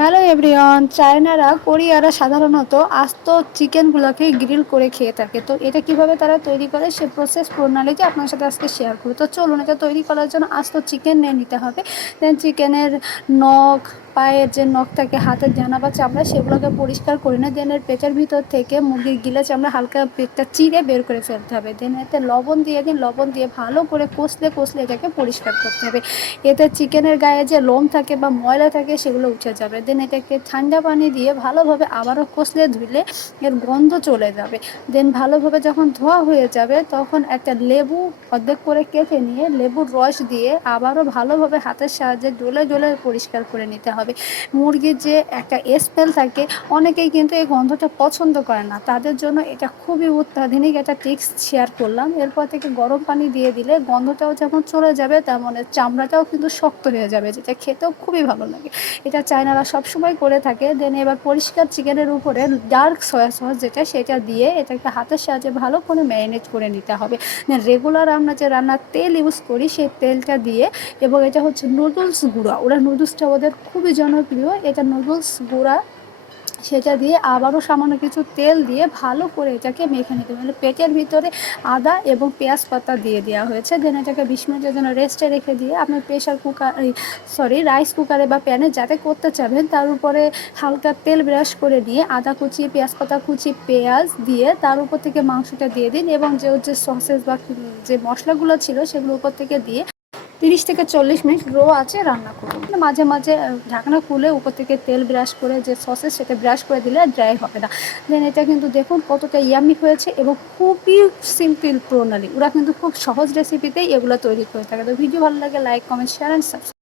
Hello everyone, চায়নারা, কোরিয়ারা সাধারণত আস্ত চিকেনগুলোকে grill করে খেয়ে থাকে। তো এটা কীভাবে তারা তৈরি করে সে প্রসেস প্রণালীটি আপনার সাথে আজকে শেয়ার করবে। তো চলুন, এটা তৈরি করার জন্য আস্ত চিকেন নিয়ে নিতে হবে। দেন চিকেনের নখ পায়ের যে নখ থাকে, হাতের জানা বা চামড়া, সেগুলোকে পরিষ্কার করে না দেন এর পেটের ভিতর থেকে মুরগির গিলে চামড়া হালকা পেটটা চিড়ে বের করে ফেলতে হবে। দেন এতে লবণ দিয়ে দিন, লবণ দিয়ে ভালো করে কষলে কষলে এটাকে পরিষ্কার করতে হবে। এতে চিকেনের গায়ে যে লোম থাকে বা ময়লা থাকে, সেগুলো উঠে যাবে। দেন এটাকে ঠান্ডা পানি দিয়ে ভালোভাবে আবারও কষলে ধুলে এর গন্ধ চলে যাবে। দেন ভালোভাবে যখন ধোয়া হয়ে যাবে, তখন একটা লেবু অর্ধেক করে কেটে নিয়ে লেবুর রস দিয়ে আবারও ভালোভাবে হাতের সাহায্যে ডলে ডলে পরিষ্কার করে নিতে হবে। মুরগির যে একটা স্মেল থাকে, অনেকেই কিন্তু এই গন্ধটা পছন্দ করে না। তাদের জন্য এটা খুবই অত্যাধুনিক একটা টিক্স শেয়ার করলাম। এরপর থেকে গরম পানি দিয়ে দিলে গন্ধটাও যেমন চলে যাবে, তেমন চামড়াটাও কিন্তু শক্ত হয়ে যাবে, যেটা খেতেও খুবই ভালো লাগে। এটা চায়নারা সবসময় করে থাকে। দেন এবার পরিষ্কার চিকেনের উপরে ডার্ক সয়া সস যেটা, সেটা দিয়ে এটাকে হাতের সাহায্যে ভালো করে ম্যারিনেট করে নিতে হবে। দেন রেগুলার আমরা যে রান্নার তেল ইউজ করি, সেই তেলটা দিয়ে এবং এটা হচ্ছে নুডলস গুঁড়া। ওরা নুডলসটা ওদের খুবই জনপ্রিয়, এটা নুডলস গুঁড়া। সেটা দিয়ে আবারও সামান্য কিছু তেল দিয়ে ভালো করে এটাকে মেখে নিতে মানে পেটের ভিতরে আদা এবং পেঁয়াজ পাতা দিয়ে দেওয়া হয়েছে। দেন এটাকে বিশ মিনিটের জন্য রেস্টে রেখে দিয়ে আপনি প্রেশার কুকার সরি রাইস কুকারে বা প্যানে যাতে করতে চাবেন, তার উপরে হালকা তেল ব্রাশ করে নিয়ে আদা কুচি, পেঁয়াজ পাতা কুচি, পেঁয়াজ দিয়ে তার উপর থেকে মাংসটা দিয়ে দিন এবং যে হচ্ছে সসেস বা যে মশলাগুলো ছিল সেগুলো উপর থেকে দিয়ে তিরিশ থেকে চল্লিশ মিনিট রো আছে রান্না করুন মাঝে মাঝে ঢাকনা খুলে উপর থেকে তেল ব্রাশ করে যে সসেস সেটা ব্রাশ করে দিলে ড্রাই হবে না। দেন এটা কিন্তু দেখুন কতটা ইয়ামি হয়েছে এবং খুবই সিম্পল প্রণালী ওরা কিন্তু খুব সহজ রেসিপিতেই এগুলো তৈরি করে থাকে। তো ভিডিও ভালো লাগে like comment share and subscribe